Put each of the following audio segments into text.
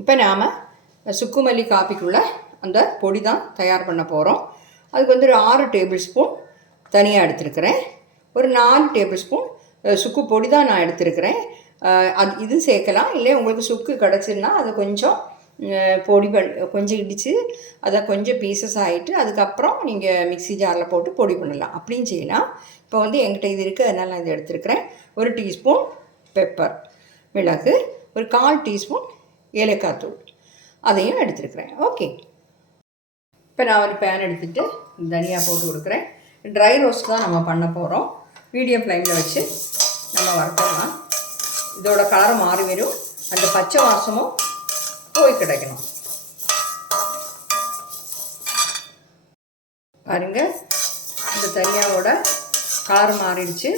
இப்போ நாம் சுக்குமல்லி காப்பிக்குள்ள அந்த பொடி தான் தயார் பண்ண போகிறோம் அதுக்கு வந்து ஒரு ஆறு டேபிள் ஸ்பூன் தனியாக எடுத்துருக்கிறேன். ஒரு நாலு டேபிள் ஸ்பூன் சுக்கு பொடி தான் நான் எடுத்துருக்கிறேன். அது இது சேர்க்கலாம். இல்லை உங்களுக்கு சுக்கு கிடச்சிருந்தா அதை கொஞ்சம் பொடி பண் கொஞ்சம் இடித்து அதை கொஞ்சம் பீசஸ் ஆகிட்டு அதுக்கப்புறம் நீங்கள் மிக்ஸி ஜாரில் போட்டு பொடி பண்ணலாம். அப்படியும் செய்யலாம். இப்போ வந்து என்கிட்ட இது இருக்குது அதனால் நான் இதை எடுத்துருக்கிறேன். ஒரு டீஸ்பூன் பெப்பர் மிளகு ஒரு கால் டீஸ்பூன் ஏலக்காய் தூள். அதையும் எடுத்துருக்குறேன். ஓகே இப்போ நான் ஒரு பேன் எடுத்துகிட்டு தனியாக போட்டு கொடுக்குறேன். ட்ரை ரோஸ்ட் தான் நம்ம பண்ண போகிறோம் மீடியம் ஃப்ளைமில் வச்சு நம்ம வறுத்தோம்னா இதோட கலர் மாறி வரும். அந்த பச்சை வாசமும் போய் கிடைக்கணும். பாருங்க. இந்த தனியாவோட கலர் மாறிடுச்சு.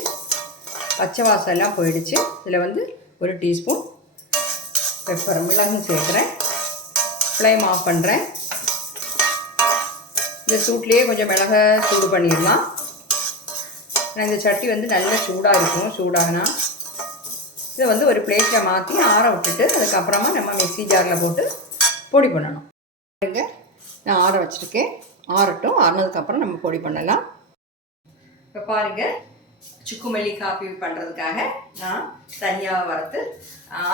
பச்சை வாசம் எல்லாம் போயிடுச்சு. இதில் வந்து ஒரு டீஸ்பூன் பெப்பர் மிளகும் சேர்க்குறேன். ஃப்ளேம் ஆஃப் பண்ணுறேன் இந்த சூட்லேயே கொஞ்சம் மிளகை சூடு பண்ணிடலாம். ஏன்னா இந்த சட்டி வந்து நல்ல சூடாக இருக்கும் சூடாகனா. இதை வந்து ஒரு பிளேட்டில் மாற்றி ஆற விட்டுட்டு அதுக்கப்புறமா நம்ம மிக்சி ஜாரில் போட்டு பொடி பண்ணணும். பாருங்க நான் ஆற வச்சுருக்கேன். ஆறட்டும் ஆறினதுக்கப்புறம் நம்ம பொடி பண்ணலாம். இப்போ பாருங்க சுக்குமல்லி காஃபி பண்ணுறதுக்காக நான் தனியாக வறுத்து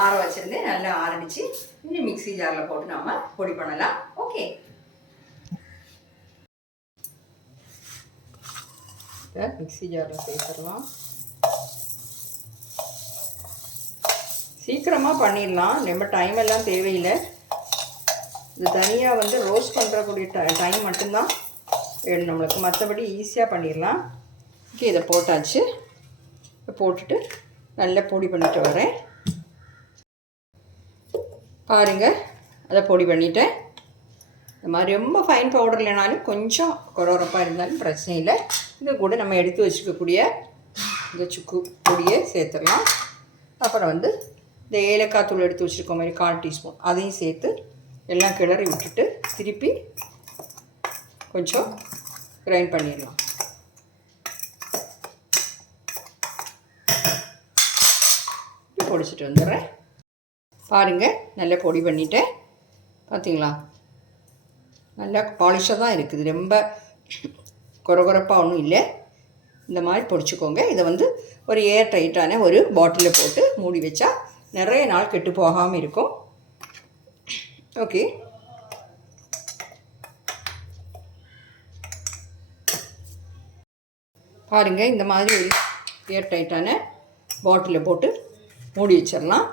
ஆற வச்சுருந்தேன் நல்லா ஆரடிச்சு இன்னும் மிக்ஸி ஜாரில் போட்டு நம்ம பொடி பண்ணலாம். ஓகே. இப்போ மிக்ஸி ஜாரில் சேர்த்துடலாம். சீக்கிரமாக பண்ணிடலாம். ரொம்ப டைம் எல்லாம் தேவையில்லை. இது தனியாக வந்து ரோஸ்ட் பண்ணுறக்கூடிய டைம் மட்டும்தான் வேணும் நம்மளுக்கு. மற்றபடி ஈஸியாக பண்ணிடலாம். ஓகே இதை போட்டாச்சு. போட்டுட்டு நல்லா பொடி பண்ணிட்டு வரேன். பாருங்கள் அதை பொடி பண்ணிட்டேன். இந்த மாதிரி ரொம்ப ஃபைன் பவுடர் இல்லைனாலும் கொஞ்சம் குறவரப்பாக இருந்தாலும் பிரச்சனை இல்லை. இது கூட நம்ம எடுத்து வச்சுக்கக்கூடிய இந்த சுக்கு பொடியை சேர்த்துடலாம். அப்புறம் வந்து இந்த ஏலக்காய் தூள் எடுத்து வச்சுருக்க மாதிரி கால் டீஸ்பூன். அதையும் சேர்த்து எல்லாம் கிளறி விட்டுட்டு திருப்பி கொஞ்சம் கிரைண்ட் பண்ணிடலாம் இப்படி பொடிச்சிட்டு வந்துடுறேன். பாருங்கள் நல்லா பொடி பண்ணிட்டேன். பார்த்தீங்களா நல்லா பாலிஷாக தான் இருக்குது. ரொம்ப குறகுறப்பாக ஒன்றும் இல்லை. இந்த மாதிரி பொடிச்சுக்கோங்க. இதை வந்து ஒரு ஏர் டைட்டான ஒரு பாட்டிலில் போட்டு மூடி வச்சா நிறைய நாள் கெட்டு போகாமல் இருக்கும். ஓகே பாருங்கள் இந்த மாதிரி ஒரு ஏர் டைட்டான பாட்டிலில் போட்டு மூடி வச்சிடலாம்.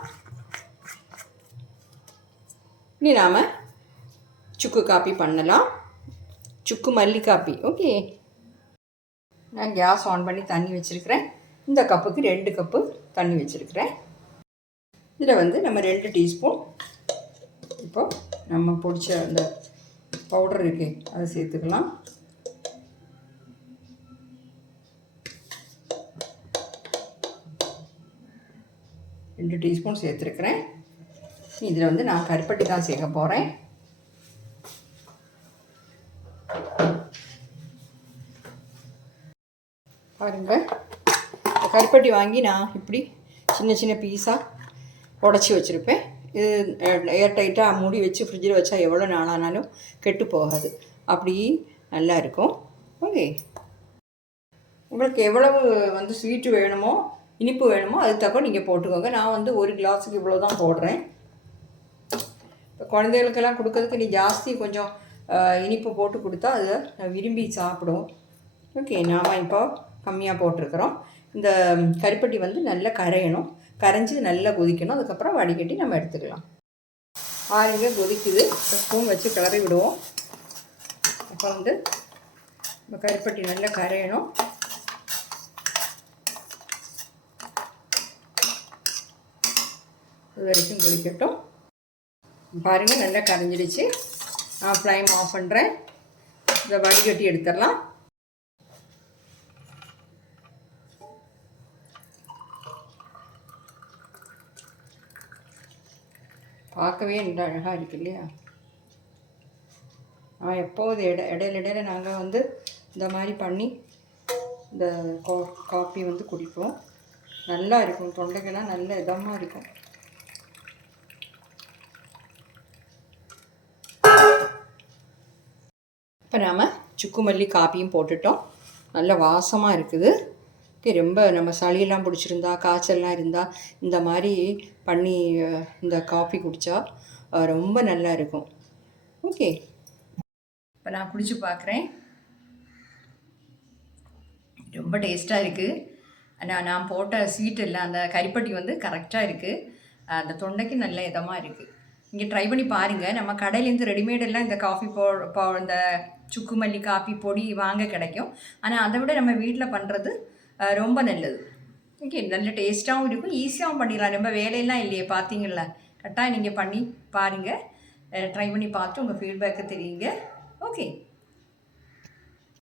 இனி நாம் சுக்கு காப்பி பண்ணலாம். சுக்கு மல்லி காப்பி. ஓகே. நான் கேஸ் ஆன் பண்ணி தண்ணி வச்சுருக்கிறேன். இந்த கப்புக்கு ரெண்டு கப்பு தண்ணி வச்சுருக்கிறேன். இதில் வந்து நம்ம ரெண்டு டீஸ்பூன் இப்போ நம்ம பிடிச்ச அந்த பவுடர் இருக்கு அதை சேர்த்துக்கலாம். ரெண்டு டீஸ்பூன் சேர்த்துருக்குறேன். இதில் வந்து நான் கருப்பட்டி தான் சேர்க்க போகிறேன் பாருங்க. கருப்பட்டி வாங்கி நான் இப்படி சின்ன சின்ன பீஸாக உடச்சி வச்சுருப்பேன். இது ஏர் டைட்டாக மூடி வச்சு ஃப்ரிட்ஜில் வச்சா எவ்வளோ நாளானாலும் கெட்டு போகாது. அப்படி நல்லா இருக்கும். ஓகே உங்களுக்கு எவ்வளவு வந்து ஸ்வீட்டு வேணுமோ இனிப்பு வேணுமோ அது தக்க நீங்கள் போட்டுக்கோங்க. நான் வந்து ஒரு கிளாஸுக்கு இவ்வளோ தான் போடுறேன். இப்போ குழந்தைகளுக்கெல்லாம் கொடுக்கறதுக்கு நீ ஜாஸ்தி கொஞ்சம் இனிப்பு போட்டு கொடுத்தா அதை விரும்பி சாப்பிடும். ஓகே நாம் இப்போ கம்மியாக போட்டிருக்கிறோம். இந்த கருப்பட்டி வந்து நல்லா கரையணும். கரைஞ்சி நல்லா கொதிக்கணும். அதுக்கப்புறம் வடிகட்டி நம்ம எடுத்துக்கலாம். ஆறுங்க கொதிக்குது. ஸ்பூன் வச்சு கிளறி விடுவோம். அப்போ வந்து நம்ம கருப்பட்டி நல்லா கரையணும். இது வரைக்கும் கொதிக்கட்டும். பாருங்கள் நல்லா கரைஞ்சிடுச்சு. நான் ஃப்ளைம் ஆஃப் பண்ணுறேன் இதை வடிகட்டி எடுத்துடலாம். பார்க்கவே நல்லா அழகாக இருக்கு இல்லையா? நான் எப்போது இட இடையில இடையில நாங்கள் வந்து இந்த மாதிரி பண்ணி இந்த கா காப்பி வந்து குடிப்போம். நல்லா இருக்கும். தொண்டைக்கெல்லாம் நல்ல இதமாக இருக்கும். நாம் சுக்குமல்லி காப்பியும் போட்டுட்டோம். நல்ல வாசமாக இருக்குது. ஓகே ரொம்ப நம்ம சளியெல்லாம் பிடிச்சிருந்தா காய்ச்சல்லாம் இருந்தால் இந்த மாதிரி பண்ணி இந்த காஃபி குடித்தா ரொம்ப நல்லா இருக்கும். ஓகே. இப்போ நான் குடிச்சு பார்க்குறேன் ரொம்ப டேஸ்ட்டாக இருக்குது ஆனால் நான் போட்ட ஸ்வீட் இல்லை அந்த கரிப்பட்டி வந்து கரெக்டாக இருக்குது அந்த தொண்டைக்கு நல்ல இதமாக இருக்குது இங்கே ட்ரை பண்ணி பாருங்கள் நம்ம கடையிலேருந்து ரெடிமேடெல்லாம் இந்த காஃபி போ இந்த சுக்கு சுக்குமல்லி காஃபி பொடி வாங்க கிடைக்கும். ஆனால் அதை விட நம்ம வீட்டில் பண்ணுறது ரொம்ப நல்லது. ஓகே நல்ல டேஸ்ட்டாகவும் இருக்கும். ஈஸியாகவும் பண்ணிடலாம். ரொம்ப வேலையெல்லாம் இல்லையே பார்த்தீங்களா கரெக்டாக நீங்கள் பண்ணி பாருங்கள் ட்ரை பண்ணி பார்த்து உங்கள் ஃபீட்பேக்கை தெரியுங்க. ஓகே